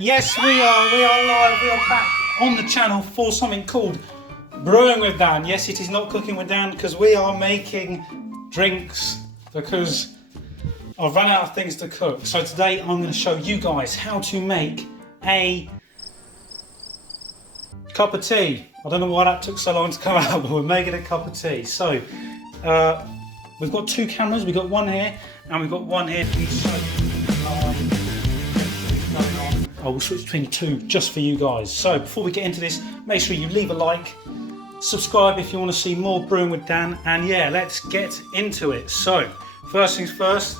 Yes, we are live, we are back on the channel for something called Brewing with Dan. Yes, it is not cooking with Dan because we are making drinks because I've run out of things to cook. So today I'm going to show you guys how to make a cup of tea. I don't know why that took so long to come out, but we're making a cup of tea. So we've got two cameras, we've got one here and we've got one here. I will switch between the two just for you guys. So before we get into this, make sure you leave a like, subscribe if you want to see more Brewing with Dan, and yeah, let's get into it. So first things first,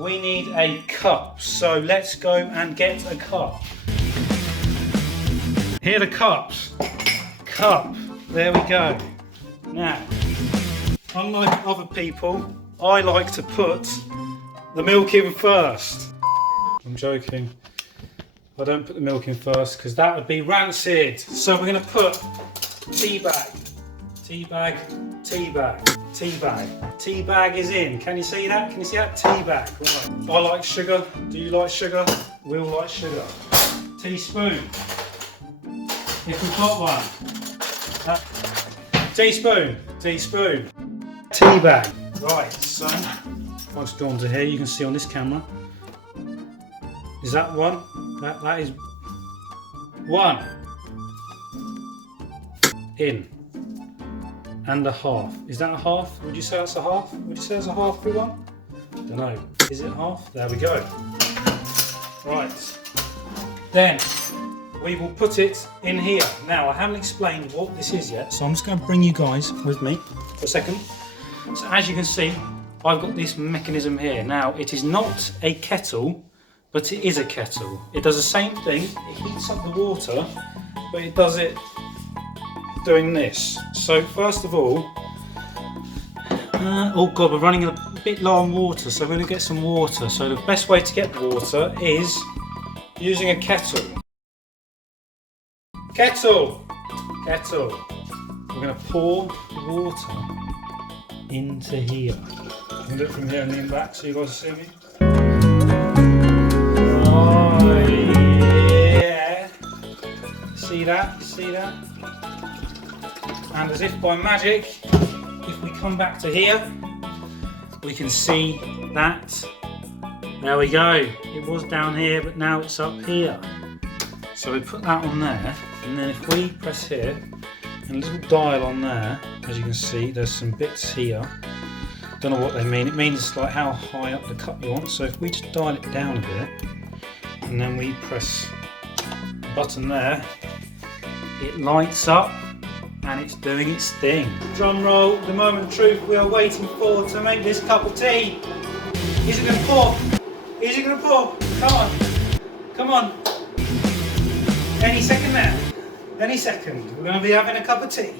we need a cup. So let's go and get a cup. Here are the cups. Cup, there we go. Now, unlike other people, I like to put the milk in first. I'm joking. I don't put the milk in first because that would be rancid. So we're going to put tea bag, tea bag, tea bag, tea bag. Tea bag is in. Can you see that? Can you see that? Tea bag. Right. I like sugar. Do you like sugar? We all like sugar. Teaspoon. If we've got one. Teaspoon. Teaspoon. Tea bag. Right. So if I just go onto here, you can see on this camera. Is that one? That is one in and a half. Is that a half? Would you say that's a half? Would you say that's a half for one? Don't know. Is it half? There we go. Right. Then we will put it in here. Now I haven't explained what this is yet, so I'm just going to bring you guys with me for a second. So as you can see, I've got this mechanism here. Now it is not a kettle, but it is a kettle. It does the same thing. It heats up the water, but it does it doing this. So first of all, oh God, we're running a bit low on water, so we're gonna get some water. So the best way to get water is using a kettle. Kettle, kettle. We're gonna pour the water into here. I'm gonna do it from here and lean back so you guys see me. Oh yeah, see that, see that? And as if by magic, if we come back to here, we can see that, there we go. It was down here, but now it's up here. So we put that on there, and then if we press here, and a little dial on there, as you can see, there's some bits here. Don't know what they mean. It means like how high up the cup you want. So if we just dial it down a bit, and then we press the button there, it lights up and it's doing its thing. Drum roll, the moment of truth we are waiting for to make this cup of tea. Is it going to pour? Is it going to pour? Come on, come on. Any second now, any second. We're going to be having a cup of tea.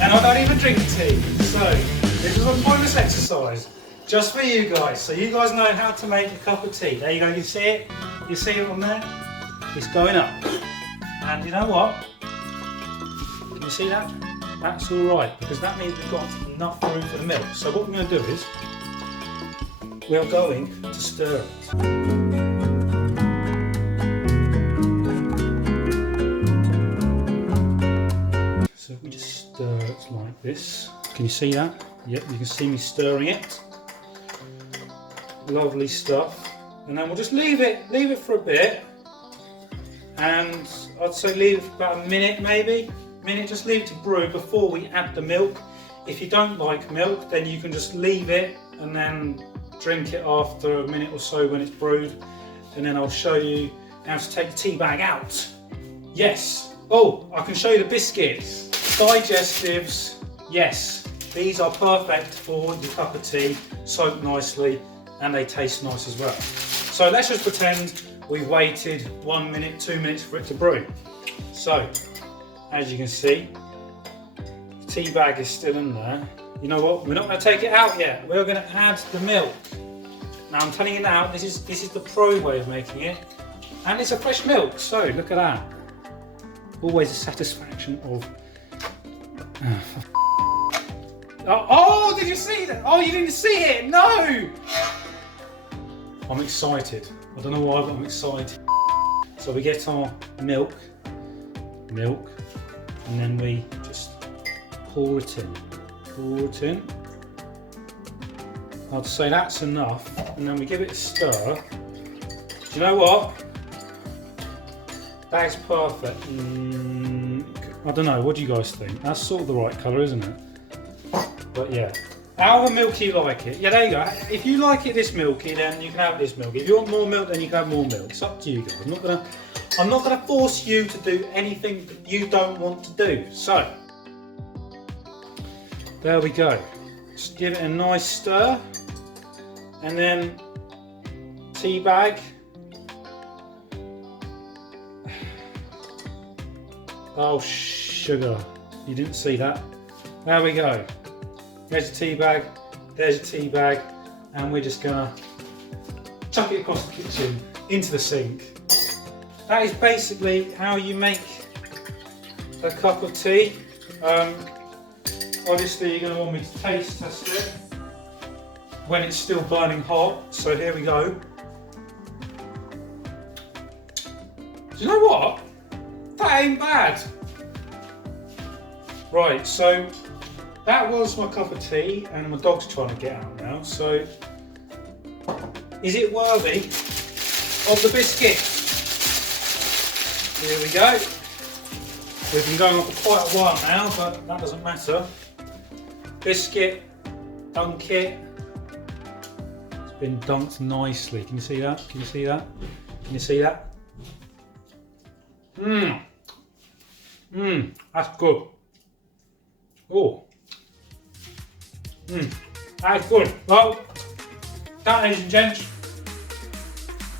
And I don't even drink tea, so this is a pointless exercise. Just for you guys, so you guys know how to make a cup of tea. There you go, you see it? You see it on there? It's going up. And you know what? Can you see that? That's alright, because that means we've got enough room for the milk. So what we're going to do is, we are going to stir it. So if we just stir it like this. Can you see that? Yep, you can see me stirring it. Lovely stuff. And then we'll just leave it for a bit, and I'd say leave about a minute, maybe just leave it to brew before we add the milk. If you don't like milk, then you can just leave it and then drink it after a minute or so when it's brewed, and then I'll show you how to take the tea bag out. Yes. Oh, I can show you the biscuits. Digestives, yes, these are perfect for your cup of tea, soak nicely, and they taste nice as well. So let's just pretend we've waited 1 minute, 2 minutes for it to brew. So, as you can see, the tea bag is still in there. You know what? We're not going to take it out yet. We're going to add the milk. Now I'm telling you now, this is the pro way of making it, and it's a fresh milk. So look at that. Always a satisfaction of. Oh, did you see that? Oh, you didn't see it? No! I'm excited. I don't know why, but I'm excited. So we get our milk, and then we just pour it in. I'd say that's enough, and then we give it a stir. Do you know what? That is perfect. I don't know, what do you guys think? That's sort of the right colour, isn't it? But yeah. However milky you like it. Yeah, there you go. If you like it this milky, then you can have it this milky. If you want more milk, then you can have more milk. It's up to you guys. I'm not gonna force you to do anything that you don't want to do. So, there we go. Just give it a nice stir, and then tea bag. Oh, sugar. You didn't see that. There we go. There's a tea bag, there's a tea bag, and we're just gonna chuck it across the kitchen into the sink. That is basically how you make a cup of tea. Obviously you're gonna want me to taste test it when it's still burning hot, so here we go. Do you know what? That ain't bad. Right, so that was my cup of tea, and my dog's trying to get out now, so is it worthy of the biscuit? Here we go. We've been going on for quite a while now, but that doesn't matter. Biscuit, dunk it. It's been dunked nicely. Can you see that? Can you see that? Can you see that? That's good. Oh. That's good. Well, that, ladies and gents,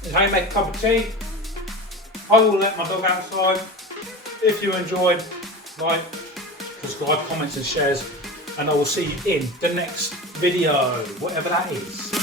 is how you make a cup of tea. I will let my dog outside. If you enjoyed, like, subscribe, comments and shares, and I will see you in the next video, whatever that is.